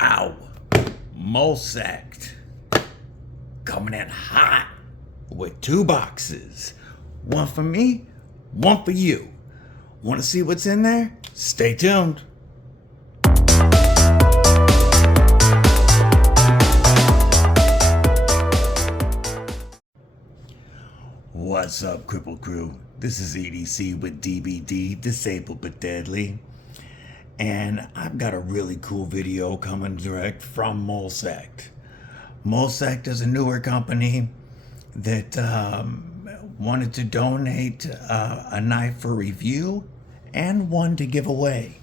Wow, MOLSECT coming in hot with 2 boxes. One for me, one for you. Want to see what's in there? Stay tuned. What's up, Cripple Crew? This is EDC with DVD, Disabled but Deadly. And I've got a really cool video coming direct from MOLSECT. MOLSECT is a newer company that wanted to donate a knife for review and one to give away.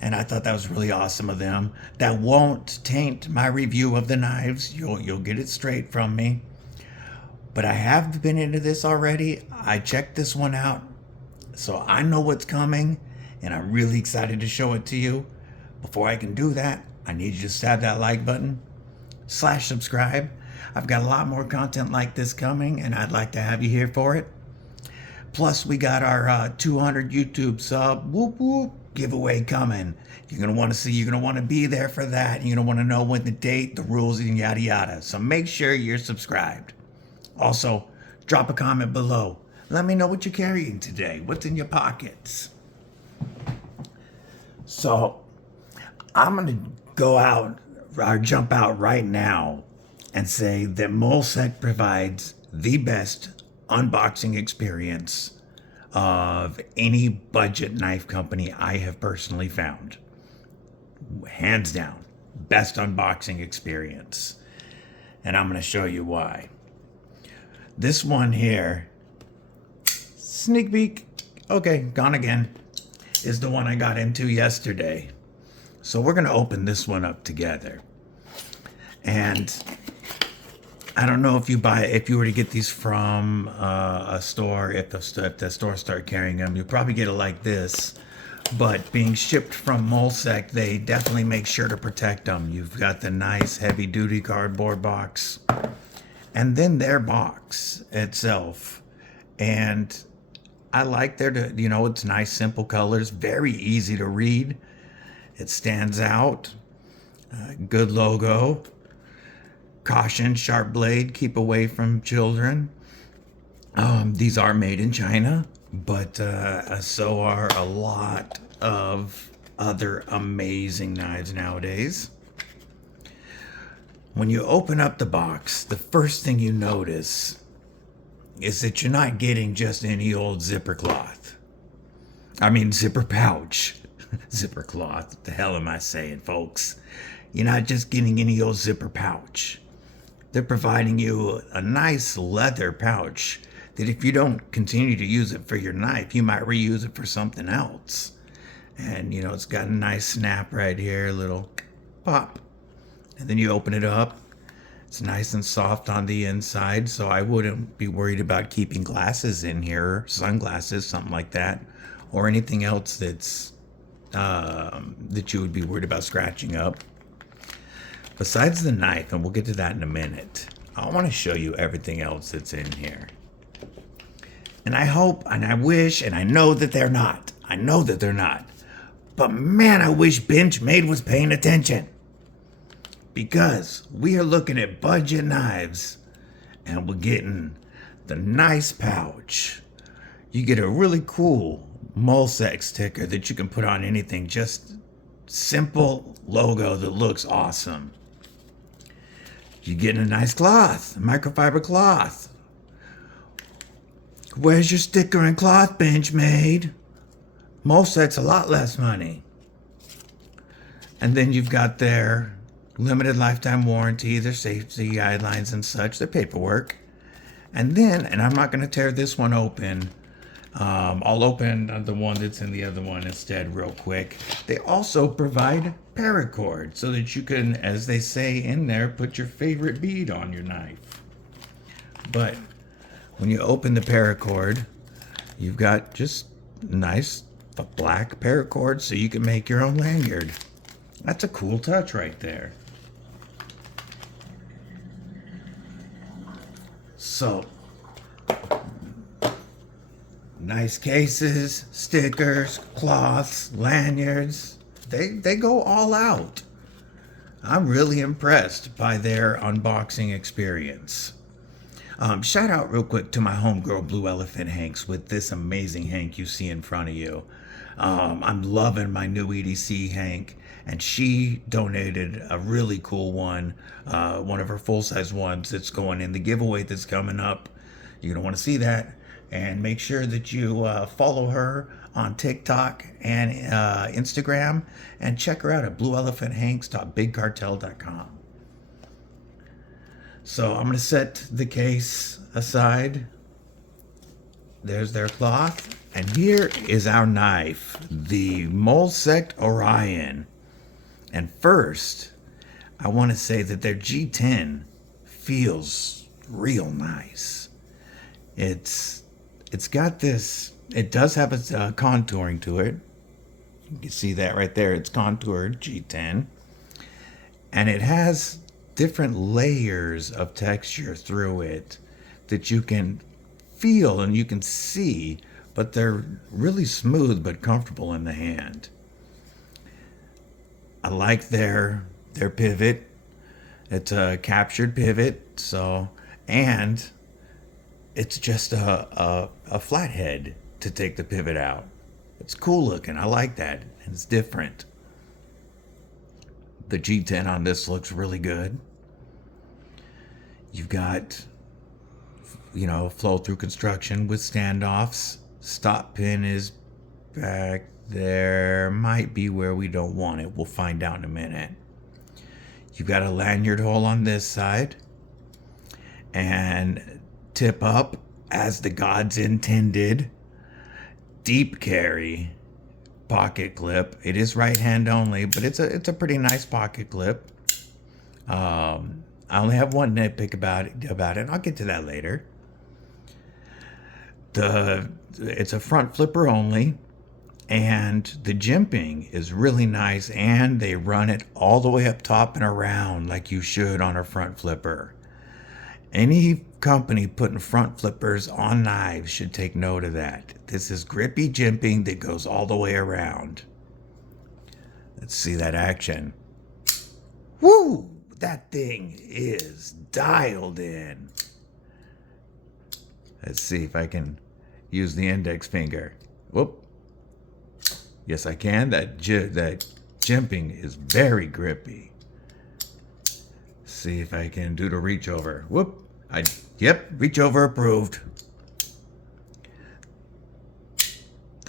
And I thought that was really awesome of them. That won't taint my review of the knives. You'll get it straight from me. But I have been into this already. I checked this one out, so I know what's coming, and I'm really excited to show it to you. Before I can do that, I need you to stab that like button, /subscribe. I've got a lot more content like this coming, and I'd like to have you here for it. Plus, we got our 200 YouTube sub whoop whoop giveaway coming. You're gonna want to see. You're gonna want to be there for that. You're gonna want to know when the date, the rules, and yada yada. So make sure you're subscribed. Also, drop a comment below. Let me know what you're carrying today. What's in your pockets? So, I'm going to go out or jump out right now and say that MOLSECT provides the best unboxing experience of any budget knife company I have personally found. Hands down, best unboxing experience. And I'm going to show you why. This one here, sneak peek, okay, gone again, is the one I got into yesterday. So we're going to open this one up together. And I don't know if you were to get these from a store, if the store started carrying them, you'll probably get it like this. But being shipped from MOLSECT, they definitely make sure to protect them. You've got the nice heavy duty cardboard box. And then their box itself. And I like it's nice, simple colors, very easy to read. It stands out. Good logo. Caution, sharp blade, keep away from children. These are made in China, but so are a lot of other amazing knives nowadays. When you open up the box, the first thing you notice is that you're not getting just any old zipper pouch. Zipper cloth. What the hell am I saying, folks? You're not just getting any old zipper pouch. They're providing you a nice leather pouch that if you don't continue to use it for your knife, you might reuse it for something else. And, it's got a nice snap right here, a little pop. And then you open it up. It's nice and soft on the inside, so I wouldn't be worried about keeping glasses in here, sunglasses, something like that, or anything else that's that you would be worried about scratching up. Besides the knife, and we'll get to that in a minute, I want to show you everything else that's in here. And I hope, and I wish, and I know that they're not. I know that they're not. But man, I wish Benchmade was paying attention. Because we are looking at budget knives and we're getting the nice pouch. You get a really cool MOLSECT sticker that you can put on anything. Just simple logo that looks awesome. You get a nice cloth, microfiber cloth. Where's your sticker and cloth, Benchmade? MOLSECT's a lot less money. And then you've got their limited lifetime warranty, their safety guidelines and such, their paperwork. And then, and I'm not going to tear this one open, I'll open the one that's in the other one instead real quick. They also provide paracord so that you can, as they say in there, put your favorite bead on your knife. But when you open the paracord, you've got just nice black paracord so you can make your own lanyard. That's a cool touch right there. So, nice cases, stickers, cloths, lanyards. They go all out. I'm really impressed by their unboxing experience. Shout out real quick to my homegirl Blue Elephant Hanks with this amazing Hank you see in front of you. I'm loving my new EDC Hank, and she donated a really cool one of her full-size ones that's going in the giveaway that's coming up. You're going to want to see that, and make sure that you follow her on TikTok and Instagram, and check her out at blueelephanthanks.bigcartel.com. So I'm going to set the case aside. There's their cloth. And here is our knife, the MOLSECT Orion. And first, I want to say that their G10 feels real nice. It's got this, it does have a contouring to it. You can see that right there. It's contoured G10. And it has different layers of texture through it that you can feel and you can see, but they're really smooth but comfortable in the hand. I like their pivot. It's a captured pivot, and it's just a flathead to take the pivot out. It's cool looking. I like that. It's different. The G10 on this looks really good. You've got, flow through construction with standoffs. Stop pin is back there. Might be where we don't want it. We'll find out in a minute. You've got a lanyard hole on this side. And tip up as the gods intended. Deep carry pocket clip. It is right hand only, but it's a pretty nice pocket clip. I only have one nitpick about it. I'll get to that later. It's a front flipper only, and the jimping is really nice, and they run it all the way up top and around like you should on a front flipper. Any company putting front flippers on knives should take note of that. This is grippy jimping that goes all the way around. Let's see that action. Woo! That thing is dialed in. Let's see if I can use the index finger. Whoop. Yes, I can. That jimping is very grippy. See if I can do the reach over. Whoop. Yep, reach over approved.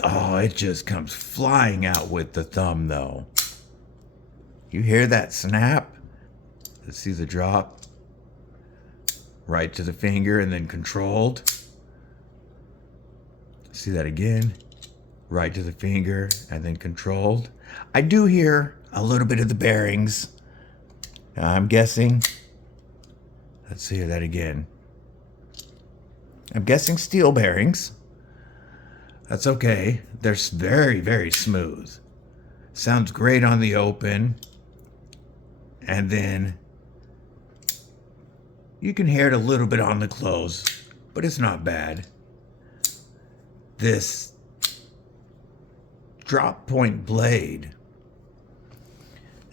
Oh, it just comes flying out with the thumb though. You hear that snap? Let's see the drop. Right to the finger and then controlled. See that again. Right to the finger and then controlled. I do hear a little bit of the bearings. I'm guessing. Let's see that again. I'm guessing steel bearings. That's okay. They're very, very smooth. Sounds great on the open. And then you can hear it a little bit on the close, but it's not bad. This drop point blade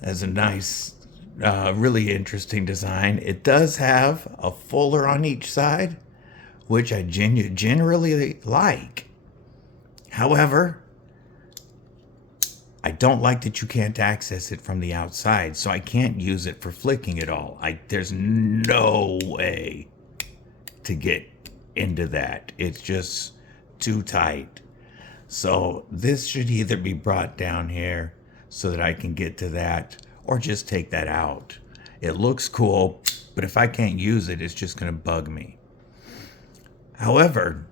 has a nice, really interesting design. It does have a fuller on each side, which I generally like. However, I don't like that you can't access it from the outside, so I can't use it for flicking at all. There's no way to get into that. It's just too tight. So this should either be brought down here so that I can get to that, or just take that out. It looks cool, but if I can't use it, it's just going to bug me. However,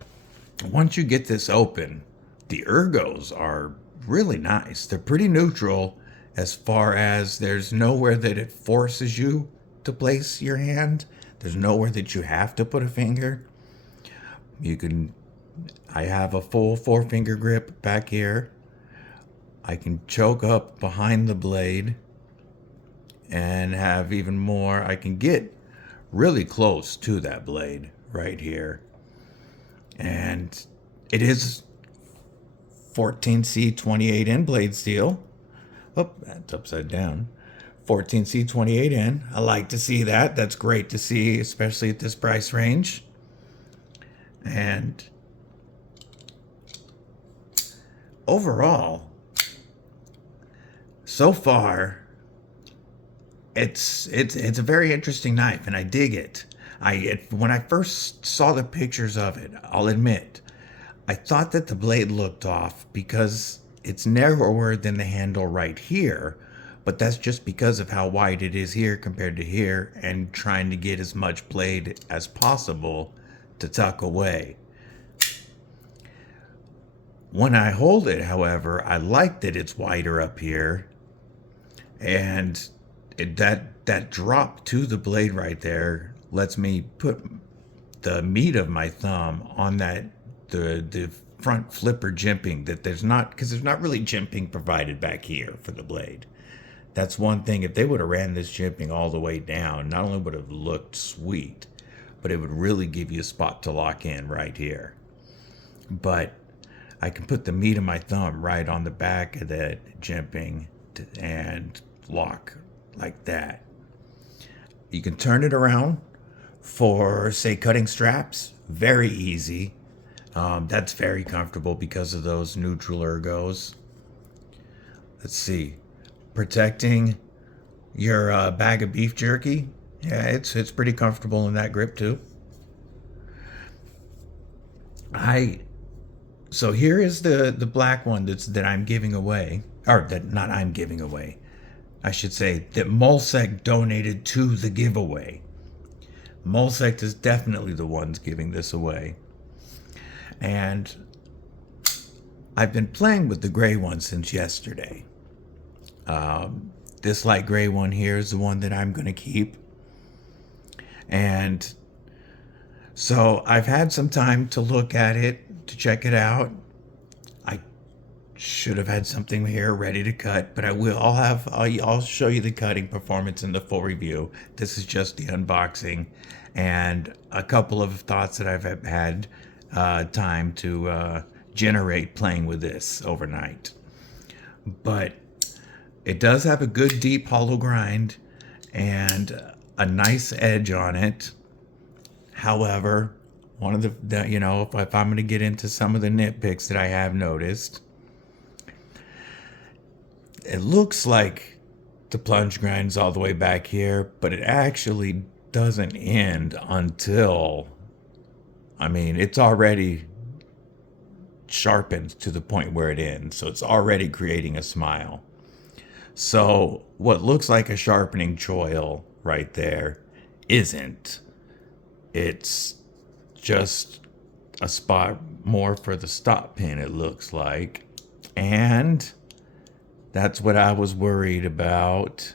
once you get this open, the ergos are really nice. They're pretty neutral as far as there's nowhere that it forces you to place your hand. There's nowhere that you have to put a finger. I have a full 4-finger grip back here. I can choke up behind the blade and have even more. I can get really close to that blade right here. And it is 14C 28N blade steel. Oh, that's upside down. 14C28N. I like to see that. That's great to see, especially at this price range. And overall, so far, it's a very interesting knife, and I dig it. When I first saw the pictures of it, I'll admit, I thought that the blade looked off because it's narrower than the handle right here, but that's just because of how wide it is here compared to here, and trying to get as much blade as possible to tuck away. When I hold it, however, I like that it's wider up here, and that drop to the blade right there lets me put the meat of my thumb on the front flipper jimping, that there's not really jimping provided back here for the blade. That's one thing. If they would have ran this jimping all the way down, not only would it have looked sweet, but it would really give you a spot to lock in right here. But I can put the meat of my thumb right on the back of that jimping and lock like that. You can turn it around for, say, cutting straps. Very easy. That's very comfortable because of those neutral ergos. Let's see. Protecting your bag of beef jerky. Yeah, it's pretty comfortable in that grip too. So here is the black one that I'm giving away, or that not I'm giving away. I should say that MOLSECT donated to the giveaway. MOLSECT is definitely the ones giving this away. And I've been playing with the gray one since yesterday. This light gray one here is the one that I'm going to keep. And so I've had some time to look at it, to check it out. I should have had something here ready to cut, but I'll show you the cutting performance in the full review. This is just the unboxing and a couple of thoughts that I've had time to generate playing with this overnight. But it does have a good deep hollow grind and a nice edge on it. However, one of the if I'm going to get into some of the nitpicks that I have noticed, it looks like the plunge grind's all the way back here, but it actually doesn't end until, it's already sharpened to the point where it ends. So it's already creating a smile. So what looks like a sharpening choil right there isn't. It's just a spot more for the stop pin, it looks like. And that's what I was worried about.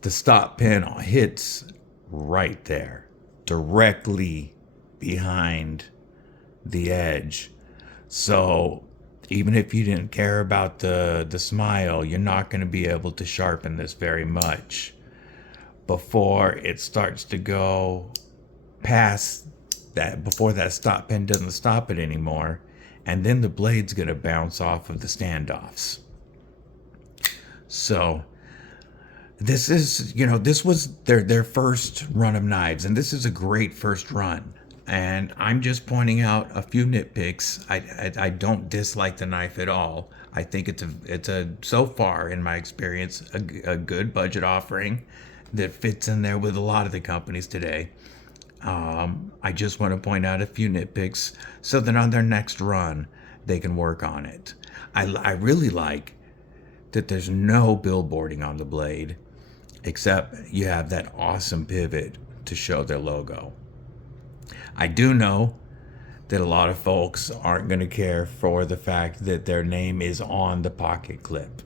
The stop pin hits right there, directly behind the edge. So even if you didn't care about the smile, you're not going to be able to sharpen this very much before it starts to go past that, before that stop pin doesn't stop it anymore, and then the blade's going to bounce off of the standoffs. So this is, this was their first run of knives, and this is a great first run. And I'm just pointing out a few nitpicks. I don't dislike the knife at all. I think it's a so far in my experience a good budget offering that fits in there with a lot of the companies today. I just want to point out a few nitpicks so that on their next run they can work on it. I really like that there's no billboarding on the blade, except you have that awesome pivot to show their logo. I do know that a lot of folks aren't going to care for the fact that their name is on the pocket clip.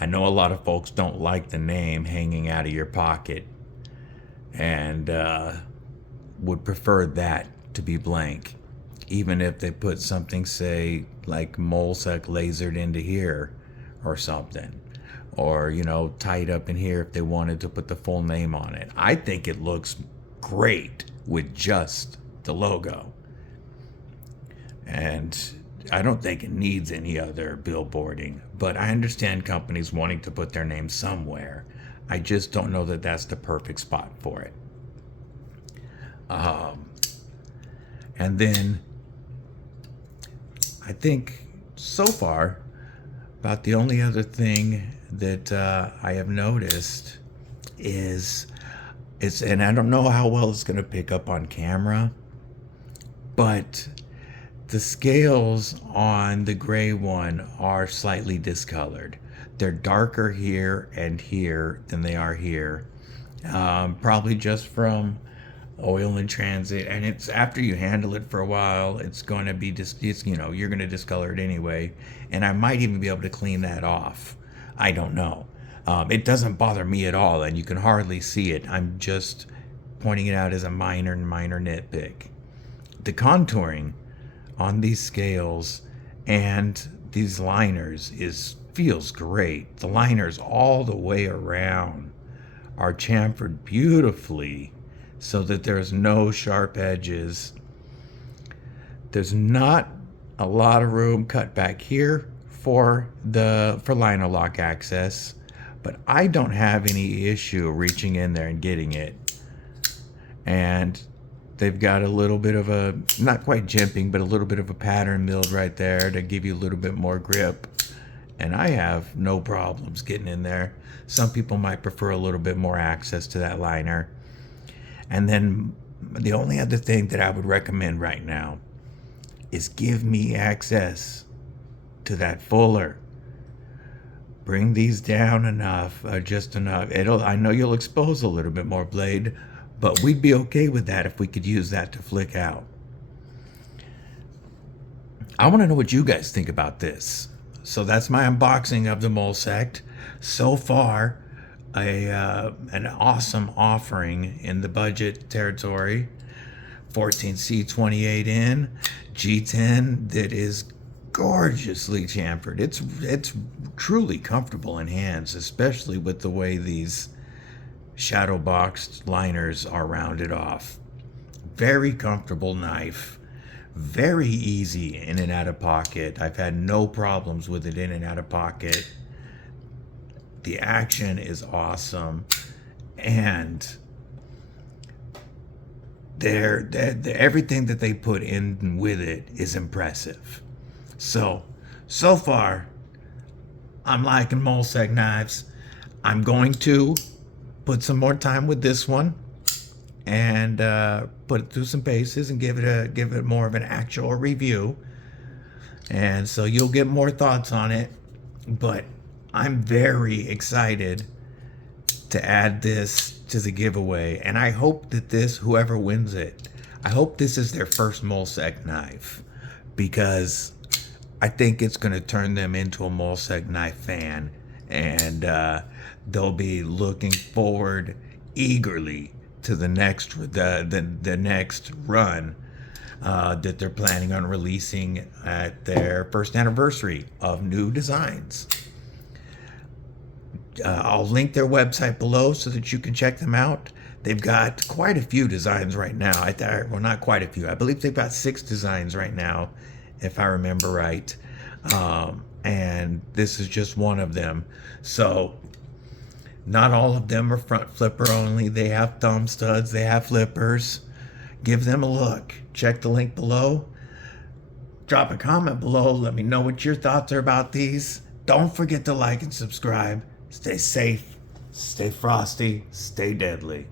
I know a lot of folks don't like the name hanging out of your pocket and would prefer that to be blank, even if they put something, say, like MOLSECT lasered into here or something, or, tied up in here if they wanted to put the full name on it. I think it looks great with just the logo. And I don't think it needs any other billboarding, but I understand companies wanting to put their name somewhere. I just don't know that that's the perfect spot for it. And then I think so far about the only other thing that I have noticed is and I don't know how well it's going to pick up on camera, but the scales on the gray one are slightly discolored. They're darker here and here than they are here. Probably just from oil in transit, and it's after you handle it for a while, it's going to be you're going to discolor it anyway, and I might even be able to clean that off. I don't know. It doesn't bother me at all, and you can hardly see it. I'm just pointing it out as a minor nitpick. The contouring on these scales and these liners feels great. The liners all the way around are chamfered beautifully so that there's no sharp edges. There's not a lot of room cut back here for liner lock access, but I don't have any issue reaching in there and getting it. And they've got a little bit of a, not quite jimping, but a little bit of a pattern milled right there to give you a little bit more grip. And I have no problems getting in there. Some people might prefer a little bit more access to that liner. And then the only other thing that I would recommend right now is give me access to that fuller. Bring these down enough, just enough. I know you'll expose a little bit more blade, but we'd be okay with that if we could use that to flick out. I want to know what you guys think about this. So that's my unboxing of the MOLSECT. So far, an awesome offering in the budget territory. 14C 28N G10 that is gorgeously chamfered. It's truly comfortable in hands, especially with the way these shadow boxed liners are rounded off. Very comfortable knife, very easy in and out of pocket. I've had no problems with it in and out of pocket. The action is awesome, and everything that they put in with it is impressive. So far, I'm liking MOLSECT knives. I'm going to put some more time with this one and put it through some paces and give it more of an actual review. And so you'll get more thoughts on it. But I'm very excited to add this to the giveaway, and I hope that whoever wins it, I hope this is their first MOLSECT knife, because I think it's going to turn them into a MOLSECT knife fan, and they'll be looking forward eagerly to the next run that they're planning on releasing at their first anniversary of new designs. I'll link their website below so that you can check them out. They've got quite a few designs right now. Well, not quite a few. I believe they've got 6 designs right now, if I remember right. And this is just one of them. So not all of them are front flipper only. They have thumb studs. They have flippers. Give them a look. Check the link below. Drop a comment below. Let me know what your thoughts are about these. Don't forget to like and subscribe. Stay safe, stay frosty, stay deadly.